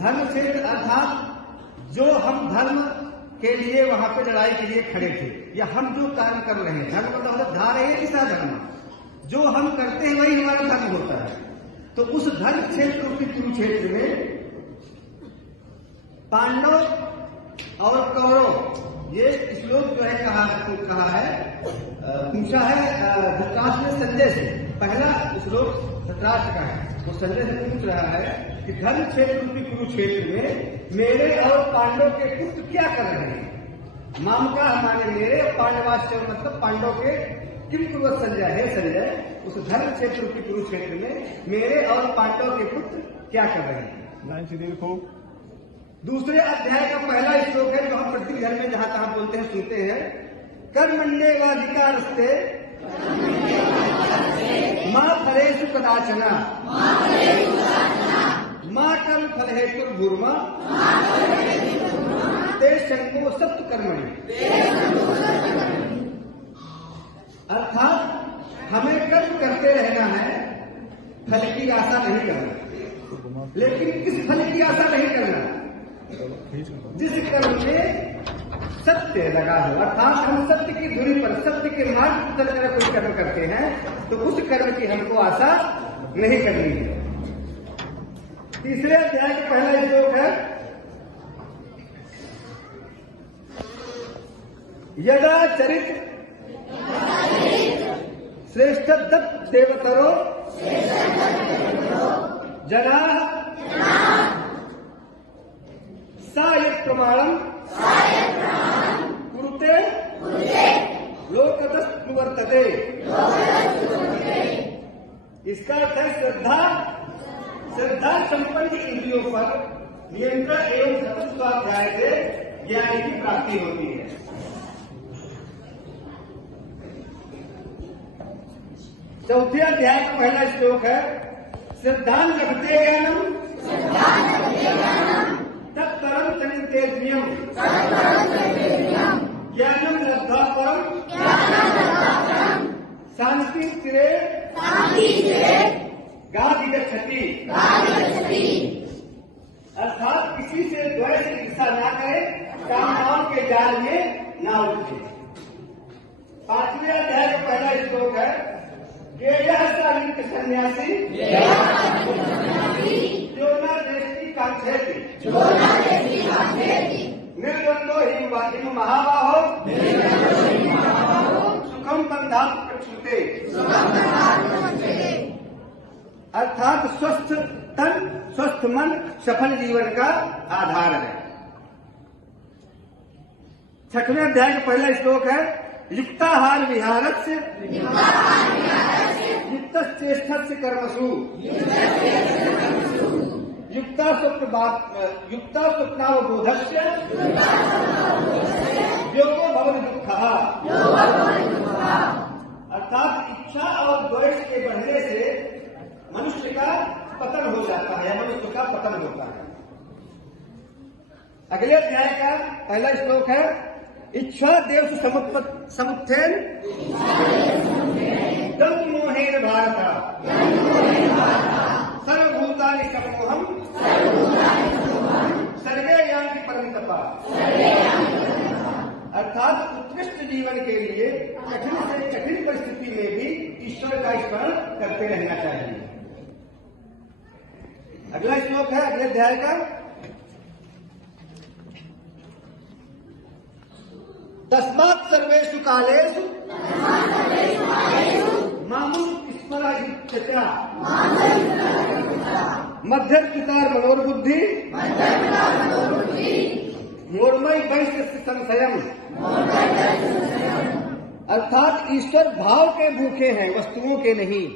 धर्म क्षेत्र अर्थात जो हम धर्म के लिए वहां पे लड़ाई के लिए खड़े थे, या हम जो कार्य कर रहे हैं, धर्म का मतलब धार है दिशा धर्म, जो हम करते हैं वही हमारा धर्म होता है। तो उस धर्म क्षेत्र के कुरुक्षेत्र में पांडव और कौरव, ये श्लोक जो है कहा है, पूछा है धृतराष्ट्र ने संजय से। पहला श्लोक धृतराष्ट्र का है, वो संजय से पूछ रहा है कि धर्म क्षेत्र रूपी कुरुक्षेत्र में मेरे और पांडव के पुत्र क्या कर रहे हैं। माम का हमारे मेरे, पांडवाश्चर्य मतलब पांडव के किम कुरुवत संजय है। संजय उस धर्म क्षेत्र रूपी कुरुक्षेत्र में मेरे और पांडव के पुत्र क्या कर रहे हैं। दूसरे अध्याय का पहला श्लोक है जो हम प्रत्येक घर में जहां तहां बोलते हैं, सुनते हैं। कर्मण्येवाधिकारस्ते मां फलेषु कदाचन मां कर्म फल हेतुर्भूर्मा ते शंको सत्य कर्मणि। अर्थात हमें कर्म करते रहना है, फल की आशा नहीं करना। लेकिन किस फल की आशा नहीं करना? जिस कर्म में सत्य लगा हो, अर्थात हम सत्य की धुरी पर, सत्य के मार्ग पर चलकर कोई कर्म करते हैं तो उस कर्म की हमको आशा नहीं करनी है। तीसरे अध्याय का पहला श्लोक है, यदा चरित श्रेष्ठ दत्त देवतरो जना सायत् प्रमाणम कुरुते लोकदस्तु वर्तते। इसका अर्थ है श्रद्धा संपन्न इंद्रियों पर नियंत्रण एवं सतत स्वाध्याय से ज्ञान की प्राप्ति होती है। चौथे अध्याय का पहला श्लोक है, श्रद्धान लभते ज्ञानम तत्परम चरितेन्द्रियम ज्ञानम लब्धा परम शांति चिरे गाधिगच्छति। अर्थात किसी से द्वेष की इच्छा ना करे, कामनाओं के जाल में ना उलझे। पांचवें अध्याय का पहला श्लोक है, गेयः सन्यासी जो न दृष्टि कांक्षेति निर्द्वंदो हि महाबाहो सुखम बंधात् प्रक्षुते। अर्थात स्वस्थ तन स्वस्थ मन सफल जीवन का आधार है। छठवें अध्याय का पहला श्लोक है, युक्ताहार विहारस्य युक्तश्चेष्टस्य कर्मसु युक्ता स्वप्नावबोधस्य योगो भवति दुःखः। अर्थात इच्छा और द्वेष के बढ़ने से मनुष्य का पतन हो जाता है, मनुष्य का पतन होता है। अगले अध्याय का पहला श्लोक है, इच्छा देव समुत्थेन दंभ मोहेन भारत सर्वभूतानि समोहम सर्वे यान्ति परन्तप। अर्थात उत्कृष्ट जीवन के लिए कठिन से कठिन परिस्थिति में भी ईश्वर का स्मरण करते रहना चाहिए। अगला श्लोक है अगले अध्याय का, तस्मात् सर्वेषु कालेषु मामुं स्मरयुच्यते मध्यर्चितार मनोर्बुद्धि मोर्मय वैश्य संशयम। अर्थात ईश्वर भाव के भूखे हैं, वस्तुओं के नहीं।